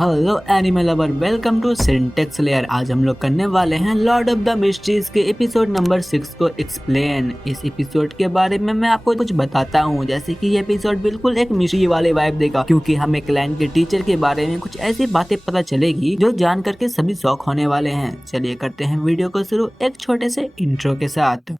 Hello animal lover, welcome to syntax layer. आज हम लोग करने वाले हैं लॉर्ड ऑफ द मिस्ट्रीज के एपिसोड नंबर 6 को एक्सप्लेन। इस एपिसोड के बारे में मैं आपको कुछ बताता हूँ, जैसे कि ये एपिसोड बिल्कुल एक मिस्ट्री वाले वाइब देगा, क्योंकि हमें क्लैन के टीचर के बारे में कुछ ऐसी बातें पता चलेगी जो जान करके सभी शॉक होने वाले हैं। चलिए करते हैं वीडियो को शुरू एक छोटे से इंट्रो के साथ।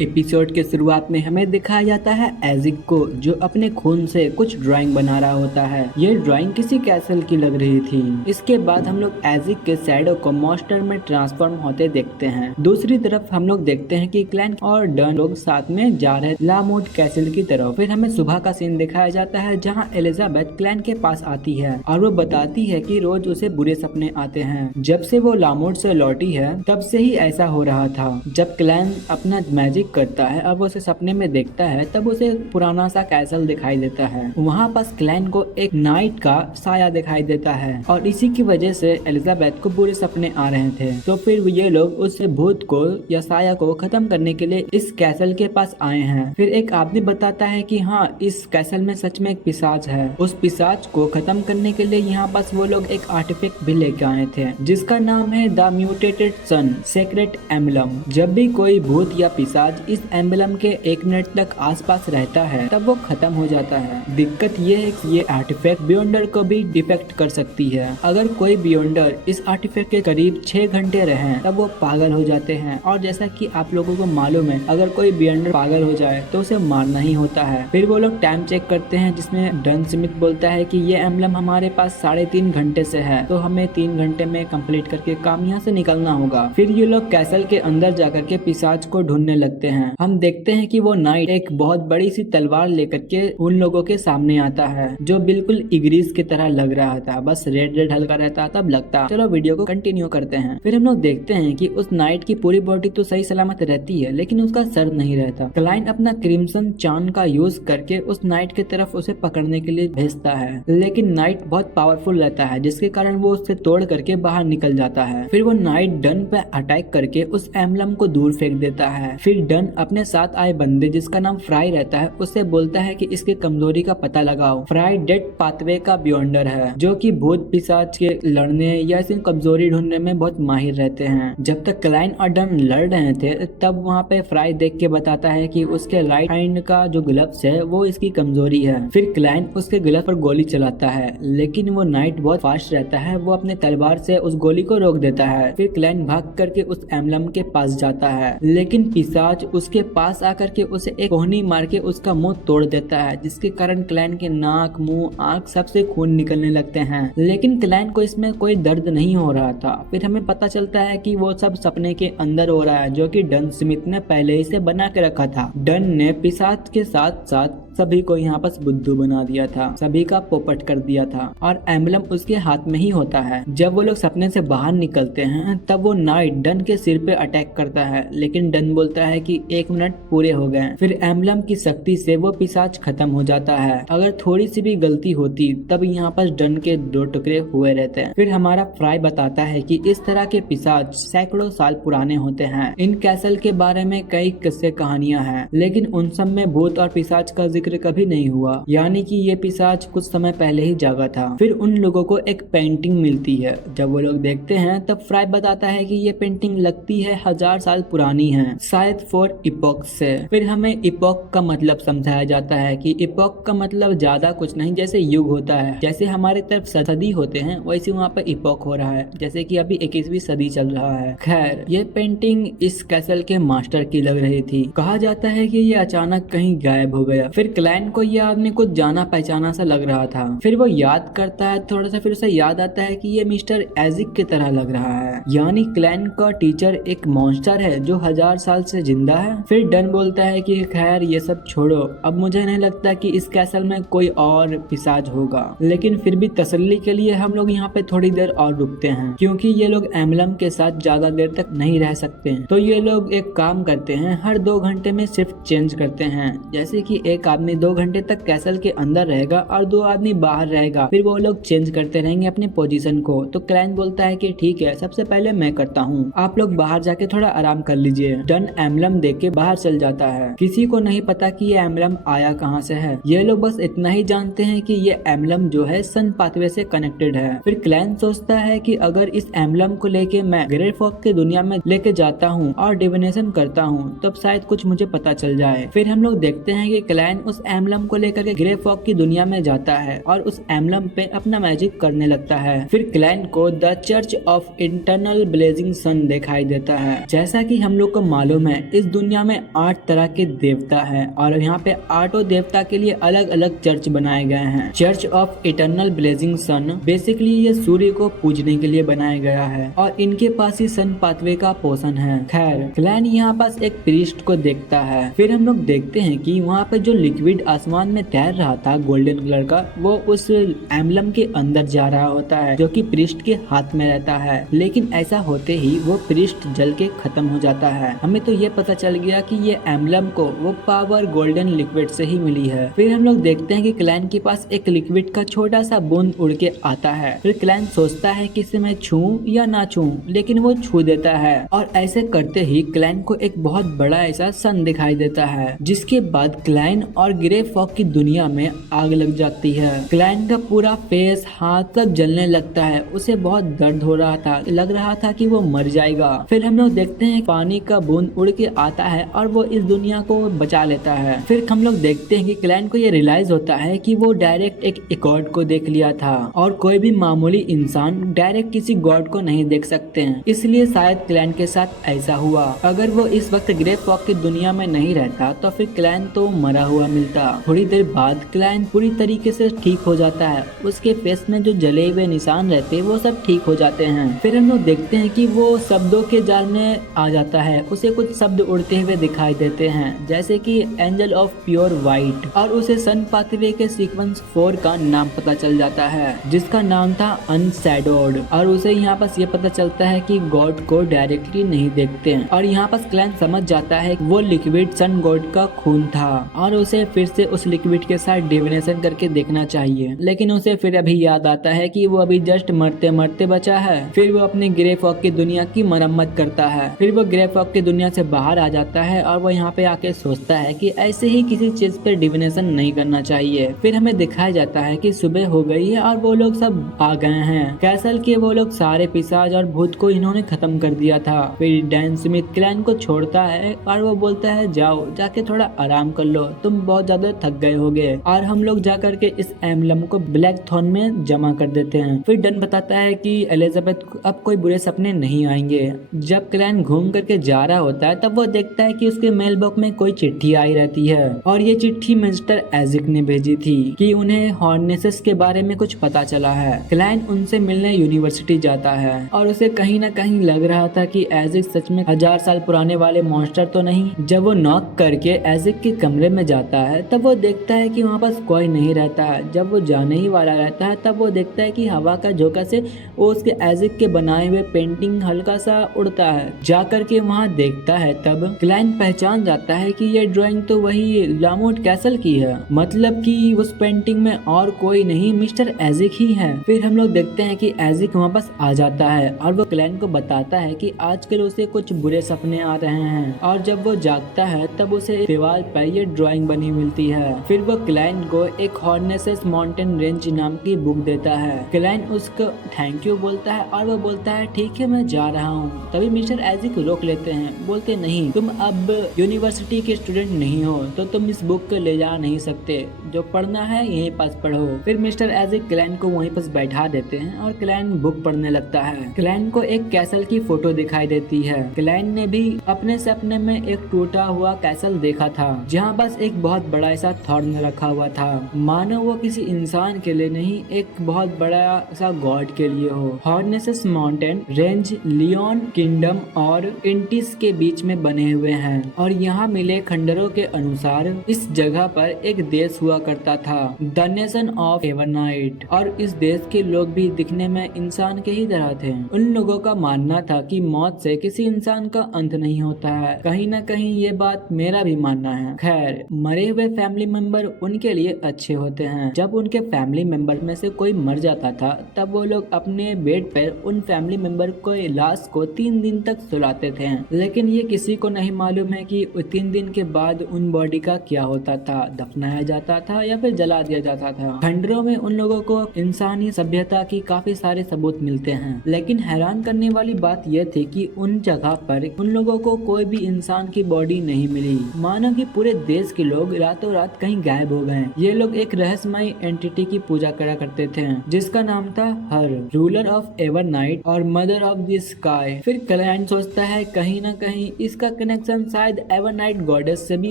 एपिसोड के शुरुआत में हमें दिखाया जाता है एजिक को, जो अपने खून से कुछ ड्राइंग बना रहा होता है। ये ड्राइंग किसी कैसल की लग रही थी। इसके बाद हम लोग एजिक के शैडो को मॉन्स्टर में ट्रांसफॉर्म होते देखते हैं। दूसरी तरफ हम लोग देखते हैं कि क्लैन और डन लोग साथ में जा रहे लामोट कैसल की तरफ। फिर हमें सुबह का सीन दिखाया जाता है, जहाँ एलिजाबेथ क्लैन के पास आती है और वो बताती है कि रोज उसे बुरे सपने आते हैं। जब से वो लामोट से लौटी है तब से ही ऐसा हो रहा था। जब क्लैन अपना मैजिक करता है और वो उसे सपने में देखता है तब उसे पुराना सा कैसल दिखाई देता है। वहाँ पास क्लैन को एक नाइट का साया दिखाई देता है और इसी की वजह से एलिजाबेथ को बुरे सपने आ रहे थे। तो फिर ये लोग उस भूत को या साया को खत्म करने के लिए इस कैसल के पास आए हैं। फिर एक आदमी बताता है कि हाँ, इस कैसल में सच में एक पिशाच है। उस पिशाच को खत्म करने के लिए यहाँ पास वो लोग एक आर्टिफैक्ट भी लेके आए थे, जिसका नाम है the mutated sun secret emblem. जब भी कोई भूत या पिशाच इस एम्बलम के 1 मिनट तक आसपास रहता है तब वो खत्म हो जाता है। दिक्कत ये है कि ये आर्टिफैक्ट बियॉन्डर को भी डिफेक्ट कर सकती है। अगर कोई बियॉन्डर इस आर्टिफैक्ट के करीब 6 घंटे रहे तब वो पागल हो जाते हैं। और जैसा कि आप लोगों को मालूम है, अगर कोई बियॉन्डर पागल हो जाए तो उसे मारना ही होता है। फिर वो लोग टाइम चेक करते हैं, जिसमें डन स्मिथ बोलता है कि ये एम्बलम हमारे पास 3.5 घंटे से है, तो हमें 3 घंटे में कंप्लीट करके काम यहाँ से निकलना होगा। फिर ये लोग कैसल के अंदर जाकर के पिशाच को ढूंढने लगते हैं। हम देखते हैं कि वो नाइट एक बहुत बड़ी सी तलवार लेकर के उन लोगों के सामने आता है, जो बिल्कुल इग्रिस की तरह लग रहा था, बस रेड रेड हल्का रहता तब लगता। चलो वीडियो को कंटिन्यू करते हैं। फिर हम लोग देखते हैं कि उस नाइट की पूरी बॉडी तो सही सलामत रहती है, लेकिन उसका सर नहीं रहता। क्लाइन अपना क्रिम्सन चान का यूज करके उस नाइट की तरफ उसे पकड़ने के लिए भेजता है, लेकिन नाइट बहुत पावरफुल रहता है, जिसके कारण वो उससे तोड़ करके बाहर निकल जाता है। फिर वो नाइट डन पे अटैक करके उस एम्बलम को दूर फेंक देता है। फिर डन अपने साथ आए बंदे, जिसका नाम फ्राई रहता है, उससे बोलता है कि इसकी कमजोरी का पता लगाओ। फ्राई डेड पाथवे का बियॉन्डर है, जो कि भूत पिशाच के लड़ने या इसकी कमजोरी ढूंढने में बहुत माहिर रहते हैं। जब तक क्लाइन और डन लड़ रहे थे तब वहाँ पे फ्राई देख के बताता है कि उसके राइट हैंड का जो ग्लव्स है वो इसकी कमजोरी है। फिर क्लाइन उसके ग्लव पर गोली चलाता है, लेकिन वो नाइट बहुत फास्ट रहता है, वो अपने तलवार से उस गोली को रोक देता है। फिर क्लाइन भाग करके उस एम्बलम के पास जाता है, लेकिन पिशाच उसके पास आकर के उसे एक कोहनी मार के उसका मुंह तोड़ देता है, जिसके कारण क्लैन के नाक, मुंह, आंख सबसे खून निकलने लगते हैं। लेकिन क्लैन को इसमें कोई दर्द नहीं हो रहा था। फिर हमें पता चलता है कि वो सब सपने के अंदर हो रहा है, जो कि डन स्मिथ ने पहले ही से बना के रखा था। डन ने पिशाच के साथ साथ सभी को यहाँ पर बुद्धू बना दिया था, सभी का पोपट कर दिया था, और एम्बलम उसके हाथ में ही होता है। जब वो लोग सपने से बाहर निकलते हैं तब वो नाइट डन के सिर पे अटैक करता है, लेकिन डन बोलता है कि 1 मिनट पूरे हो गए। फिर एम्बलम की शक्ति से वो पिशाच खत्म हो जाता है। अगर थोड़ी सी भी गलती होती तब यहाँ पर डन के 2 टुकड़े हुए रहते हैं। फिर हमारा फ्राई बताता है कि इस तरह के पिशाच सैकड़ों साल पुराने होते हैं। इन कैसल के बारे में कई किस्से कहानियां हैं, लेकिन उन सब में भूत और पिशाच का जिक्र कभी नहीं हुआ, यानी कि ये पिशाच कुछ समय पहले ही जागा था। फिर उन लोगों को एक पेंटिंग मिलती है। जब वो लोग देखते हैं तब फ्राई बताता है कि ये पेंटिंग लगती है 1000 साल पुरानी है, शायद 4 इपोक से। फिर हमें इपोक का मतलब समझाया जाता है कि इपोक का मतलब ज्यादा कुछ नहीं, जैसे युग होता है, जैसे हमारे तरफ सदी होते हैं वैसे वहाँ पर इपोक हो रहा है, जैसे कि अभी 21वीं सदी चल रहा है। खैर, ये पेंटिंग इस कैसल के मास्टर की लग रही थी। कहा जाता है कि ये अचानक कहीं गायब हो गया। फिर क्लैन को ये आदमी कुछ जाना पहचाना सा लग रहा था। फिर वो याद करता है थोड़ा सा, फिर उसे याद आता है कि ये मिस्टर एजिक की तरह लग रहा है, यानी क्लैन का टीचर एक मॉन्स्टर है जो 1000 साल से जिंदा है। फिर डन बोलता है कि खैर ये सब छोड़ो, अब मुझे नहीं लगता कि इस कैसल में कोई और पिशाच होगा, लेकिन फिर भी तसल्ली के लिए हम लोग यहाँ पे थोड़ी देर और रुकते हैं, क्योंकि ये लोग एम्बलम के साथ ज्यादा देर तक नहीं रह सकते। तो ये लोग एक काम करते हैं, हर 2 घंटे में शिफ्ट चेंज करते हैं। जैसे कि एक आदमी आदमी 2 घंटे तक कैसल के अंदर रहेगा और 2 आदमी बाहर रहेगा, फिर वो लोग चेंज करते रहेंगे अपने पोजीशन को। तो क्लैन बोलता है कि ठीक है, सबसे पहले मैं करता हूँ, आप लोग बाहर जाके थोड़ा आराम कर लीजिए। डन एम्बलम देख के बाहर चल जाता है। किसी को नहीं पता कि ये एम्बलम आया कहाँ से है, ये लोग बस इतना ही जानते हैं कि ये एम्बलम जो है सन पाथवे से कनेक्टेड है। फिर क्लैन सोचता है कि अगर इस एम्बलम को लेके मैं ग्रे फॉग की दुनिया में लेके जाता हूँ और डिविनेशन करता हूँ, तब शायद कुछ मुझे पता चल जाए। फिर हम लोग देखते हैं कि क्लैन उस एम्बलम को लेकर के ग्रे फॉग की दुनिया में जाता है और उस एम्बलम पे अपना मैजिक करने लगता है। फिर क्लैन को the church of eternal blazing sun दिखाई देता है। जैसा कि हम लोग को मालूम है, इस दुनिया में 8 तरह के देवता है और यहाँ पे 8 देवता के लिए अलग अलग चर्च बनाए गए हैं। Church of eternal blazing sun basically ये सूर्य को पूजने के लिए बनाया गया है और इनके पास ही सन पाथवे का पोषण है। खैर, क्लैन यहाँ पास एक प्रीस्ट को देखता है। फिर हम लोग देखते हैं कि वहाँ पे जो लिक्विड आसमान में तैर रहा था गोल्डन कलर का, वो उस एम्बलम के अंदर जा रहा होता है जो कि प्रीस्ट के हाथ में रहता है। लेकिन ऐसा होते ही वो प्रीस्ट जल के खत्म हो जाता है। हमें तो ये पता चल गया कि ये एम्बलम को वो पावर गोल्डन लिक्विड से ही मिली है। फिर हम लोग देखते हैं कि क्लैन के पास एक लिक्विड का छोटा सा बूंद उड़ के आता है। फिर क्लैन सोचता है कि इसे मैं छूऊं या ना छूऊं, लेकिन वो छू देता है और ऐसे करते ही क्लैन को एक बहुत बड़ा ऐसा सन दिखाई देता है, जिसके बाद क्लैन और ग्रे फॉग की दुनिया में आग लग जाती है। क्लैन का पूरा फेस, हाथ सब जलने लगता है। उसे बहुत दर्द हो रहा था, लग रहा था कि वो मर जाएगा। फिर हम लोग देखते हैं पानी का बूंद उड़ के आता है और वो इस दुनिया को बचा लेता है। फिर हम लोग देखते हैं कि क्लैन को ये रियलाइज होता है कि वो डायरेक्ट एक गॉड को देख लिया था और कोई भी मामूली इंसान डायरेक्ट किसी गॉड को नहीं देख सकते हैं, इसलिए शायद क्लैन के साथ ऐसा हुआ। अगर वो इस वक्त ग्रे फॉग की दुनिया में नहीं रहता तो फिर क्लैन तो मरा हुआ मिलता। थोड़ी देर बाद क्लैन पूरी तरीके से ठीक हो जाता है। उसके फेस में जो जले हुए निशान रहते वो सब ठीक हो जाते हैं। फिर हम लोग देखते हैं कि वो शब्दों के जाल में आ जाता है। उसे कुछ शब्द उड़ते हुए दिखाई देते हैं, जैसे कि एंजल ऑफ प्योर वाइट, और उसे सन पाथवे के सीक्वेंस 4 का नाम पता चल जाता है, जिसका नाम था अनशैडोड। और उसे यहाँ पास ये पता चलता है कि गॉड को डायरेक्टली नहीं देखते हैं। और यहाँ पास क्लैन समझ जाता है वो लिक्विड सन गॉड का खून था और उसे फिर से उस लिक्विड के साथ डिविनेशन करके देखना चाहिए। लेकिन उसे फिर अभी याद आता है कि वो अभी जस्ट मरते मरते बचा है। फिर वो अपने ग्रे फॉग की दुनिया की मरम्मत करता है। फिर वो ग्रे फॉग की दुनिया से बाहर आ जाता है और वो यहाँ पे आके सोचता है कि ऐसे ही किसी चीज पे डिविनेशन नहीं करना चाहिए। फिर हमें दिखाया जाता है कि सुबह हो गई है और वो लोग सब आ गए हैं। कैसल के वो लोग सारे पिशाच और भूत को इन्होंने खत्म कर दिया था। फिर डैन स्मिथ क्लैन को छोड़ता है और वो बोलता है जाओ जाके थोड़ा आराम कर लो, तुम बहुत ज्यादा थक गए होगे। और हम लोग जा करके इस एम्बलम को ब्लैक थॉर्न में जमा कर देते हैं। फिर डन बताता है कि एलिजाबेथ को अब कोई बुरे सपने नहीं आएंगे। जब क्लैन घूम करके जा रहा होता है तब वो देखता है कि उसके मेल बॉक्स में कोई चिट्ठी आई रहती है और ये चिट्ठी मिस्टर एजिक ने भेजी थी कि उन्हें हॉर्नेसेस के बारे में कुछ पता चला है। क्लैन उनसे मिलने यूनिवर्सिटी जाता है और उसे कहीं ना कहीं लग रहा था कि एजिक सच में 1000 साल पुराने वाले मॉन्स्टर तो नहीं। जब वो नॉक करके एजिक के कमरे में जाता है तब वो देखता है कि वहाँ पास कोई नहीं रहता है। जब वो जाने ही वाला रहता है तब वो देखता है कि हवा का झोंका से वो उसके एजिक के बनाए हुए पेंटिंग हल्का सा उड़ता है। जाकर के वहाँ देखता है तब क्लैन पहचान जाता है कि ये ड्राइंग तो वही लामोट कैसल की है, मतलब कि उस पेंटिंग में और कोई नहीं मिस्टर एजिक ही है। फिर हम लोग देखते हैं कि एजिक वहाँ पास आ जाता है और वो क्लैन को बताता है कि आजकल उसे कुछ बुरे सपने आ रहे हैं और जब वो जागता है तब उसे दीवार पर ये ड्राइंग बनी मिलती है। फिर वो क्लैन को एक हॉर्नेसेस माउंटेन रेंज नाम की बुक देता है। क्लैन उसको थैंक यू बोलता है और वो बोलता है ठीक है मैं जा रहा हूँ। तभी मिस्टर एजिक रोक लेते हैं, बोलते नहीं तुम अब यूनिवर्सिटी के स्टूडेंट नहीं हो तो तुम इस बुक को ले जा नहीं सकते, जो पढ़ना है यहीं पास पढ़ो। फिर मिस्टर एजिक क्लैन को वहीं पास बैठा देते हैं और क्लैन बुक पढ़ने लगता है। क्लैन को एक कैसल की फोटो दिखाई देती है। क्लैन ने भी अपने सपने में एक टूटा हुआ कैसल देखा था जहाँ बस एक बहुत बड़ा ऐसा थॉर्न रखा हुआ था, मानो वो किसी इंसान के लिए नहीं एक बहुत बड़ा सा गॉड के लिए हो। हॉर्नेसेस माउंटेन रेंज लियोन किंगडम और इंटिस के बीच में बने हुए हैं और यहाँ मिले खंडरों के अनुसार इस जगह पर एक देश हुआ हुआ करता था, द नेशन ऑफ एवरनाइट। और इस देश के लोग भी दिखने में इंसान के ही तरह थे। उन लोगों का मानना था कि मौत से किसी इंसान का अंत नहीं होता है। कहीं न कहीं ये बात मेरा भी मानना है। खैर, मरे हुए फैमिली मेंबर उनके लिए अच्छे होते हैं। जब उनके फैमिली मेंबर में से कोई मर जाता था तब वो लोग अपने बेड पर उन फैमिली मेंबर को लाश को 3 दिन तक सुलाते थे। लेकिन ये किसी को नहीं मालूम है कि 3 दिन के बाद उन बॉडी का क्या होता था, दफनाया जाता था या फिर जला दिया जाता था। खंडरों में उन लोगों को इंसानी सभ्यता की काफी सारे सबूत मिलते हैं, लेकिन हैरान करने वाली बात यह थी कि उन जगह पर उन लोगों को कोई भी इंसान की बॉडी नहीं मिली। मानो कि पूरे देश के लोग रातों रात कहीं गायब हो गए। ये लोग एक रहस्यमय एंटिटी की पूजा करा करते थे जिसका नाम था हर, रूलर ऑफ एवरनाइट और मदर ऑफ द स्काई। फिर क्लाइंट सोचता है कहीं ना कहीं इसका कनेक्शन शायद एवरनाइट गॉडेस से भी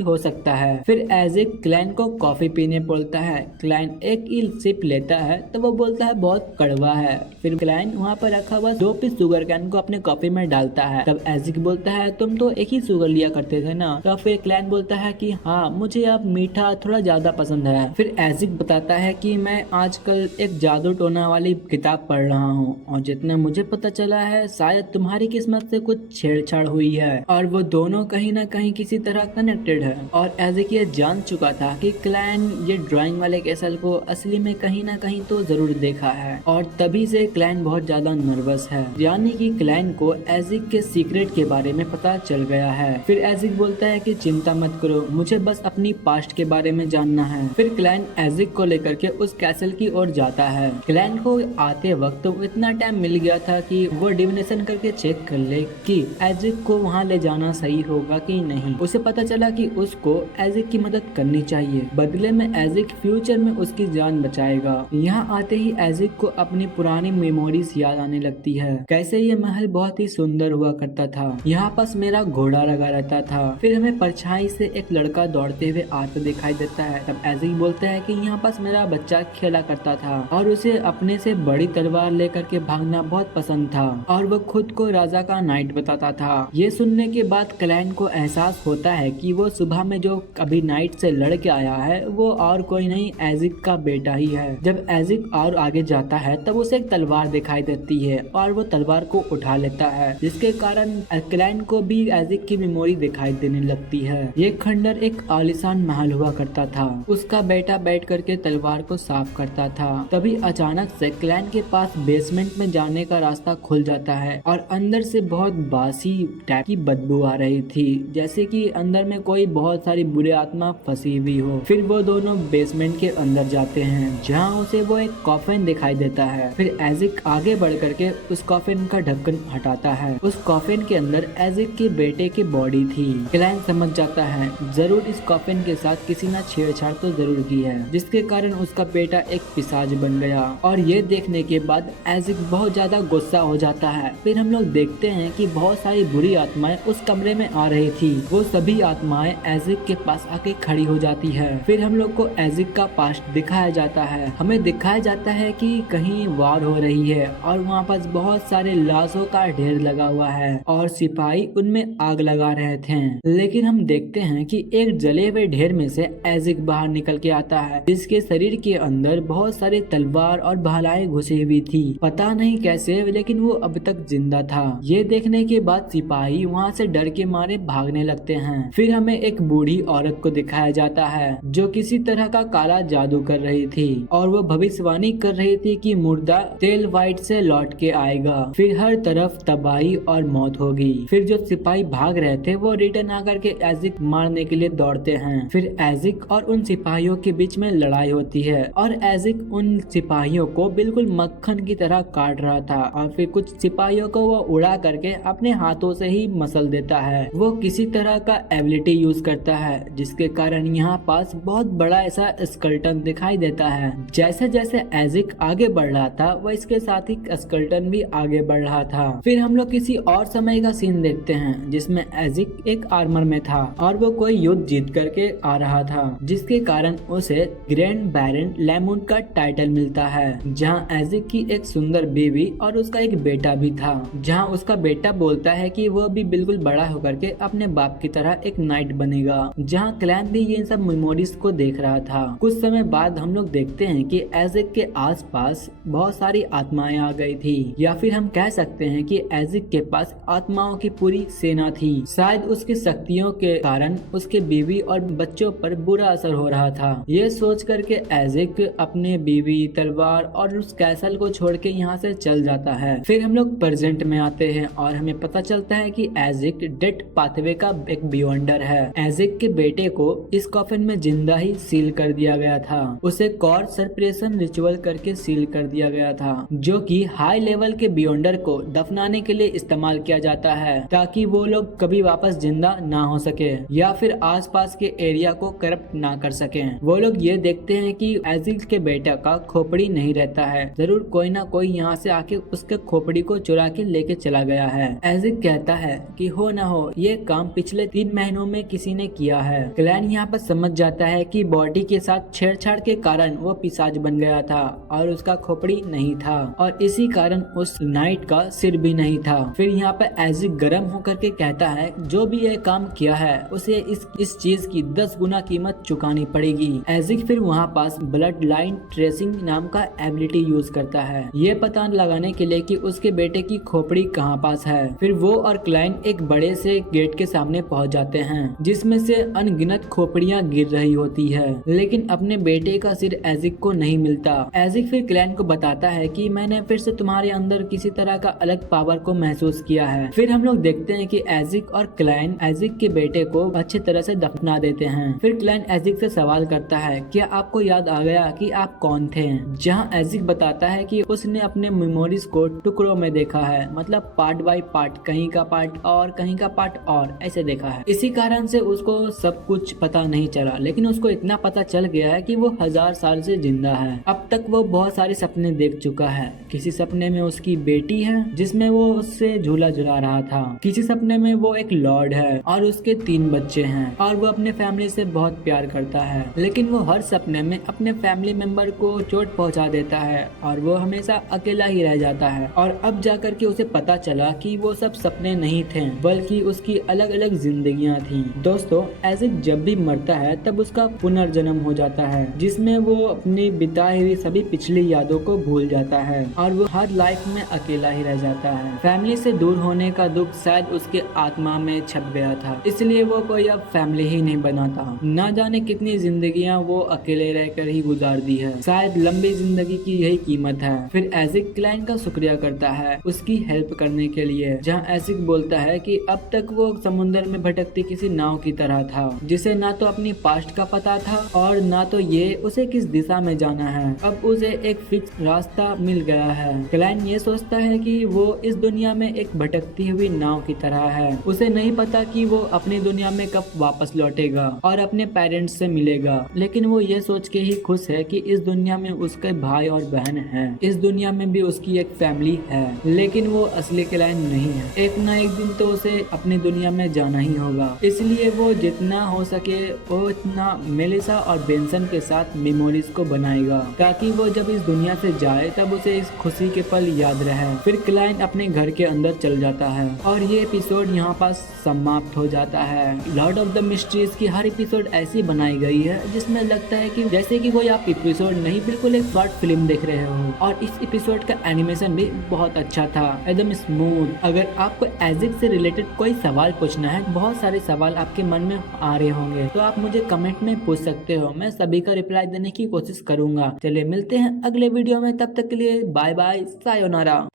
हो सकता है। फिर एजिक क्लाइंट को कॉफी पीने बोलता है। क्लाइंट एक सिप लेता है तो वो बोलता है बहुत कड़वा है। फिर क्लाइंट वहाँ पर रखा हुआ 2 पीस शुगर कैन को अपने कॉफी में डालता है। तब एजिक बोलता है तुम तो एक ही शुगर लिया करते थे ना। तो फिर क्लाइंट बोलता है कि हाँ, मुझे अब मीठा थोड़ा ज्यादा पसंद है। फिर एजिक बताता है कि मैं आजकल एक जादू टोना वाली किताब पढ़ रहा हूँ और जितना मुझे पता चला है शायद तुम्हारी किस्मत से कुछ छेड़छाड़ हुई है और वो दोनों कहीं ना कहीं किसी तरह कनेक्टेड है। और एजिक ये जान चुका था कि क्लाइंट ये ड्राइंग वाले कैसल को असली में कहीं ना कहीं तो जरूर देखा है और तभी से क्लाइंट बहुत ज्यादा नर्वस है। यानी कि क्लाइंट को एजिक के सीक्रेट के बारे में पता चल गया है। फिर एजिक बोलता है कि चिंता मत करो, मुझे बस अपनी पास्ट के बारे में जानना है। फिर क्लाइंट एजिक को लेकर के उस कैसल की ओर जाता है। क्लाइंट को आते वक्त तो इतना टाइम मिल गया था कि वो डिविनेशन करके चेक कर ले कि एजिक को वहाँ ले जाना सही होगा कि नहीं। उसे पता चला कि उसको एजिक की मदद करनी चाहिए, बदले में एजिक फ्यूचर में उसकी जान बचाएगा। यहाँ आते ही एजिक को अपनी पुरानी मेमोरीज याद आने लगती है, कैसे ये महल बहुत ही सुंदर हुआ करता था, यहाँ पास मेरा घोड़ा लगा रहता था। फिर हमें परछाई से एक लड़का दौड़ते हुए आता दिखाई देता है। तब एजिक बोलता है कि यहाँ पास मेरा बच्चा खेला करता था और उसे अपने से बड़ी तलवार लेकर के भागना बहुत पसंद था और वो खुद को राजा का नाइट बताता था। ये सुनने के बाद क्लाइंट को एहसास होता है कि वो सुबह में जो अभी नाइट से लड़ के आया है वो और कोई नहीं एजिक का बेटा ही है। जब एजिक और आगे जाता है तब उसे एक तलवार दिखाई देती है और वो तलवार को उठा लेता है, जिसके कारण क्लाइंट को भी एजिक की मेमोरी दिखाई देने लगती है। ये खंडर एक आलीशान महल हुआ करता था। उसका बेटा बैठ करके तलवार को साफ करता था। तभी अचानक से क्लाइंट के पास बेसमेंट में जाने का रास्ता खुल जाता है और अंदर से बहुत बासी टाइप की बदबू आ रही थी, जैसे कि अंदर में कोई बहुत सारी बुरी आत्मा फंसी हुई हो। फिर वो दोनों बेसमेंट के अंदर जाते हैं जहाँ उसे वो एक कॉफिन दिखाई देता है। फिर एजिक आगे बढ़ करके उस कॉफिन का ढक्कन हटाता है। उस कॉफिन के अंदर एजिक के बेटे की बॉडी थी। क्लाइंट समझ जाता है जरूर इस कॉफिन के साथ किसी ने छेड़छाड़ तो जरूर की है, जिसके कारण उसका बेटा एक पिशाच बन गया। और ये देखने के बाद एजिक बहुत ज्यादा गुस्सा हो जाता है। फिर हम लोग देखते हैं कि बहुत सारी बुरी आत्माएं उस कमरे में आ रही थी। वो सभी आत्माएं एजिक के पास आके खड़ी हो जाती है। फिर हम लोग को एजिक का पास्ट दिखाया जाता है। हमें दिखाया जाता है कि कहीं वार हो रही है और वहाँ पास बहुत सारे लाशों का ढेर लगा हुआ है और सिपाही उनमें आग लगा रहे थे। लेकिन हम देखते हैं कि एक जले हुए ढेर में से एजिक बाहर निकल के आता है, जिसके शरीर के अंदर बहुत सारे तलवार और भालाएं घुसी हुई थी। पता नहीं कैसे, लेकिन वो अब तक जिंदा था। ये देखने के बाद सिपाही वहाँ से डर के मारे भागने लगते हैं। फिर हमें एक बूढ़ी औरत को दिखाया जाता है जो किसी तरह का काला जादू कर रही थी और वो भविष्यवाणी कर रही थी कि मुर्दा तेल वाइट से लौट के आएगा। फिर हर तरफ तबाही और मौत होगी। फिर जो सिपाही भाग रहे थे वो रिटर्न आकर के एजिक मारने के लिए दौड़ते हैं। फिर एजिक और उन सिपाहियों के बीच में लड़ाई होती है और एजिक उन सिपाहियों को बिल्कुल मक्खन की तरह काट रहा था और फिर कुछ सिपाहियों को वो उड़ा करके अपने हाथों से ही मसल देता है। वो किसी तरह का एबिलिटी यूज करता है जिसके कारण यहाँ पास बहुत बड़ा ऐसा स्केलेटन दिखाई देता है। जैसे जैसे एजिक आगे बढ़ रहा था वह इसके साथ ही स्केलेटन भी आगे बढ़ रहा था। फिर हम लोग किसी और समय का सीन देखते हैं जिसमें एजिक एक आर्मर में था और वो कोई युद्ध जीत करके आ रहा था, जिसके कारण उसे ग्रैंड बैरन लेमून का टाइटल मिलता है, जहाँ एजिक की एक सुंदर बेबी और उसका एक बेटा भी था। जहाँ उसका बेटा बोलता है कि वो भी बिल्कुल बड़ा होकर के अपने बाप की तरह एक नाइट बनेगा। जहाँ क्लैन भी ये सब मेमोरीज को देख देख रहा था। कुछ समय बाद हम लोग देखते हैं कि एजिक के आसपास बहुत सारी आत्माएं आ गई थी, या फिर हम कह सकते हैं कि एजिक के पास आत्माओं की पूरी सेना थी। शायद उसकी शक्तियों के कारण उसके बीवी और बच्चों पर बुरा असर हो रहा था। ये सोच करके एजिक अपने बीवी, तलवार और उस कैसल को छोड़ के यहाँ से चल जाता है। फिर हम लोग प्रेजेंट में आते हैं और हमें पता चलता है कि एजिक डेथ पाथवे का एक बियॉन्डर है। एजिक के बेटे को इस कॉफिन में जिंदा ही सील कर दिया गया था। उसे कॉर्ड सरप्रेशन रिचुअल करके सील कर दिया गया था, जो कि हाई लेवल के बियॉन्डर को दफनाने के लिए इस्तेमाल किया जाता है, ताकि वो लोग कभी वापस जिंदा ना हो सके या फिर आसपास के एरिया को करप्ट ना कर सके। वो लोग ये देखते हैं कि एजिक के बेटा का खोपड़ी नहीं रहता है, जरूर कोई ना कोई यहाँ से आके उसके खोपड़ी को चुरा के लेके चला गया है। एजिक कहता है कि हो ना हो ये काम पिछले 3 महीनों में किसी ने किया है। क्लैन यहाँ पर समझ जाता है कि बॉडी के साथ छेड़छाड़ के कारण वो पिशाच बन गया था और उसका खोपड़ी नहीं था, और इसी कारण उस नाइट का सिर भी नहीं था। फिर यहाँ पर एजिक गर्म होकर के कहता है जो भी ये काम किया है उसे इस चीज की 10 गुना कीमत चुकानी पड़ेगी। एजिक फिर वहाँ पास ब्लड लाइन ट्रेसिंग नाम का एबिलिटी यूज करता है, ये पता लगाने के लिए कि उसके बेटे की खोपड़ी कहाँ पास है। फिर वो और क्लाइन एक बड़े से गेट के सामने पहुँच जाते हैं, जिसमें से अनगिनत खोपड़ियाँ गिर रही होती है, लेकिन अपने बेटे का सिर एजिक को नहीं मिलता। एजिक फिर क्लाइन को बताता है कि मैंने फिर से तुम्हारे अंदर किसी तरह का अलग पावर को महसूस किया है। फिर हम लोग देखते हैं कि एजिक और क्लाइन एजिक के बेटे को अच्छी तरह से दफना देते हैं। फिर क्लाइन एजिक से सवाल करता है क्या आपको याद आ गया कि आप कौन थे, जहाँ एजिक बताता है कि उसने अपने मेमोरीज को टुकड़ों में देखा है, मतलब पार्ट बाय पार्ट, कहीं का पार्ट और कहीं का पार्ट और ऐसे देखा है। इसी कारण से उसको सब कुछ पता नहीं चला, लेकिन उसको इतना पता चल गया है कि वो 1000 साल से जिंदा है। अब तक वो बहुत सारे सपने देख चुका है। किसी सपने में उसकी बेटी है जिसमें वो उससे झूला झुला रहा था, किसी सपने में वो एक लॉर्ड है और उसके 3 बच्चे हैं और वो अपने फैमिली से बहुत प्यार करता है, लेकिन वो हर सपने में अपने फैमिली मेंबर को चोट पहुंचा देता है और वो हमेशा अकेला ही रह जाता है। और अब जाकर के उसे पता चला कि वो सब सपने नहीं थे, बल्कि उसकी अलग अलग जिंदगियां थी। दोस्तों, एजिक जब भी मरता है तब उसका पुनर्जन्म हो जाता है, जिसमें वो अपनी बिताई हुई सभी पिछली यादों को भूल जाता है और वो हर लाइफ में अकेला ही रह जाता है। फैमिली से दूर होने का दुख शायद उसके आत्मा में छप गया था, इसलिए वो कोई अब फैमिली ही नहीं बनाता। ना जाने कितनी जिंदगियां वो अकेले रहकर ही गुजार दी है, शायद लंबी जिंदगी की यही कीमत है। फिर एजिक क्लाइन का शुक्रिया करता है उसकी हेल्प करने के लिए, जहाँ एजिक बोलता है कि अब तक वो समुद्र में भटकती किसी नाव की तरह था, जिसे ना तो अपनी पास्ट का पता था और ना तो ये उसे किस दिशा में जाना है। अब उसे एक फिक्स रास्ता मिल गया है। क्लाइन ये सोचता है कि वो इस दुनिया में एक भटकती हुई नाव की तरह है, उसे नहीं पता कि वो अपनी दुनिया में कब वापस लौटेगा और अपने पेरेंट्स से मिलेगा, लेकिन वो ये सोच के ही खुश है कि इस दुनिया में उसके भाई और बहन है, इस दुनिया में भी उसकी एक फैमिली है। लेकिन वो असली क्लाइन नहीं है, एक ना एक दिन तो उसे अपनी दुनिया में जाना ही होगा, इसलिए वो जितना हो सके वो इतना मेलिसा और बेंसन के साथ मेमोरीज को बनाएगा, ताकि वो जब इस दुनिया से जाए तब उसे इस खुशी के पल याद रहे। फिर क्लाइन अपने घर के अंदर चल जाता है और ये एपिसोड यहाँ पास समाप्त हो जाता है। लॉर्ड ऑफ द मिस्ट्रीज की हर एपिसोड ऐसी बनाई गई है जिसमें लगता है कि जैसे कि कोई आप एपिसोड नहीं, बिल्कुल एक शॉर्ट फिल्म देख रहे हो। और इस एपिसोड का एनिमेशन भी बहुत अच्छा था, एकदम स्मूथ। अगर आपको एजिक से रिलेटेड कोई सवाल पूछना है, बहुत सारे सवाल आपके मन में आ रहे होंगे, तो आप मुझे कमेंट में पूछ सकते हो, मैं सभी का रिप्लाई देने की कोशिश करूंगा। चलिए मिलते हैं अगले वीडियो में, तब तक के लिए बाय बाय, सायोनारा।